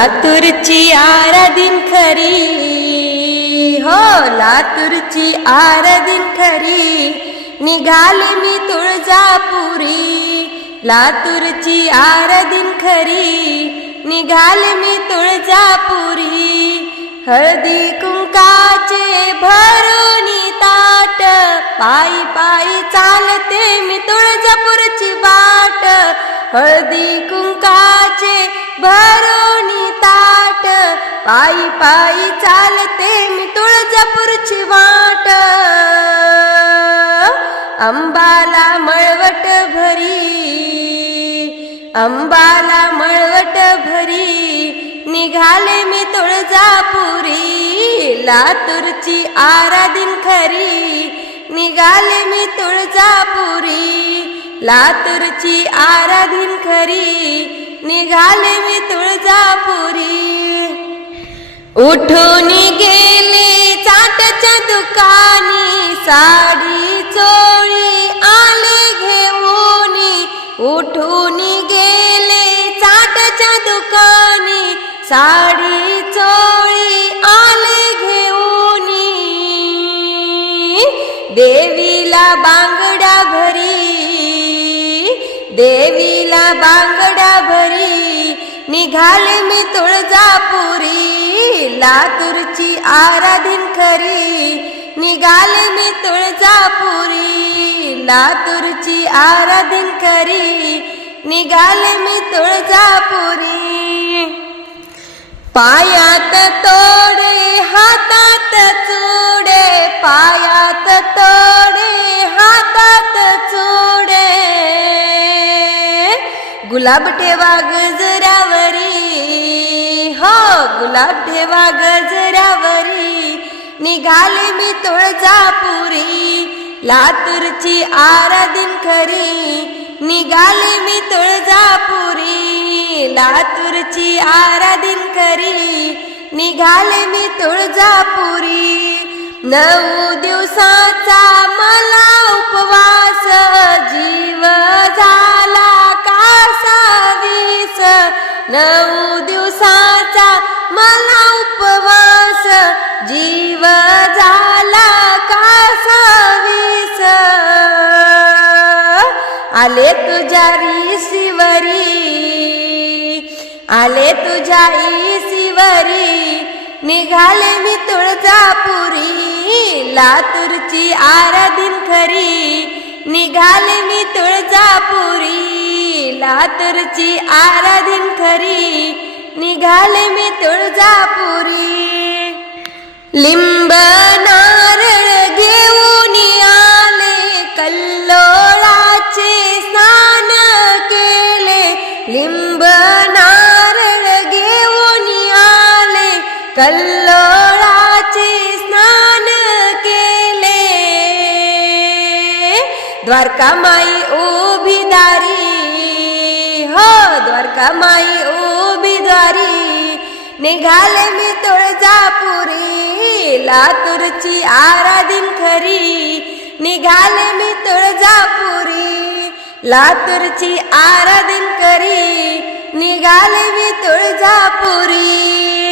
लातूरची आराधीन खरी. हो लातूरची आराधीन खरी. निघाली मी तुळजापुरी. लातूरची आराधीन खरी. निघाली मी तुळजापुरी. हळदी कुंकाचे भरून ताट. पायी पायी चालते मी तुळजापूरची वाट. हळदी कुंकाचे पायी पायी चालते मी तुळजापूरची वाट. अंबाला मळवट भरी अंबाला मळवट भरी निघाले मी तुळजापुरी लातूरची आराधीन खरी. निघाले मी तुळजापुरी लातूरची आराधीन खरी. निघाले मी तुळ उठून गेले चाटच्या दुकानी साडी चोळी आले घेऊन. उठून गेले चाटच्या दुकानी साडी चोळी आले घेऊन. देवीला बांगड्या भरी देवीला बांगड्या भरी. निघाले मी तुळजापुरी लातूरची आराधीन खरी. निघाले मी तुळजापुरी लातूरची आराधीन खरी. निघाले मी तुळजापुरी. पायात तोडे हातात चुडे पायात तोडे हातात गुलाब ठेवा गजरावरी. हो गुलाब ठेवा गजरावरी. निघाले मी तुळजापुरी. लातूरची आराधीन खरी. निघाले मी तुळजापुरी. लातूरची आराधीन खरी. निघाले मी तुळजापुरी. नऊ दिवसाचा मला नऊ दिवसाचा मला उपवास. जीव झाला कासावीस आले तुझ्या शिवरी आले तुझ्या इसीवरी निघाले मी तुळजापुरी लातूरची आराधीन खरी. निघाले मी तुळजापुरी लातूरची आराधीन खरी. निघाले मी तुळजापुरी. लिंब नारळ घेऊन आले कल्लोळाचे स्नान केले. लिंब नारळ घेऊन आले कल्लोळ द्वारकामाई उभी दारी हो द्वारकामाई उभी द्वारी. निघाले मी तुळजापुरी लातूरची आराधीन खरी. निघाले मी तुळजापुरी लातूरची आराधीन करी निघाले मी तुळजापुरी.